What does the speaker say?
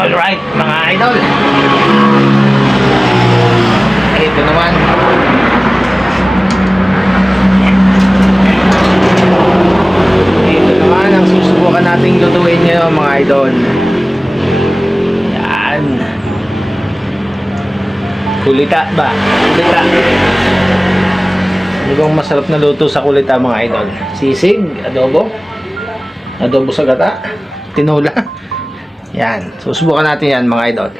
Alright, mga idol. Ito naman. Ito naman ang susubukan nating lutuin ngayon, mga idol. Yan. Kulita ba? Kulita. Ano bang masarap na luto sa kulita, mga idol? Sisig, adobo. Adobo sa gata. Tinola. Yan. Susubukan natin yan, mga idol.